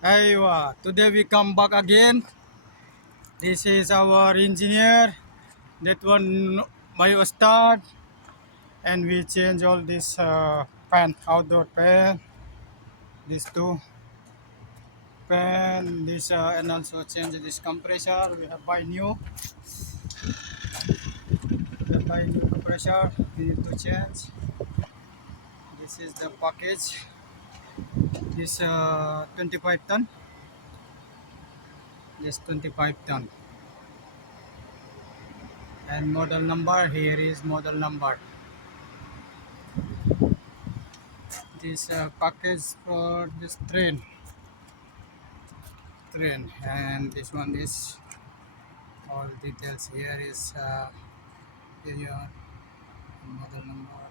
Aywa, today we come back again. This is our engineer. That one my ustad, and we change all this fan, outdoor fan. These two fan, this and also change this compressor. We have buy new. We have buy new compressor. We need to change. This is the package. This 25 ton. This 25 ton. And model number here is model number. This package for this train, and this one is all details here is period model number.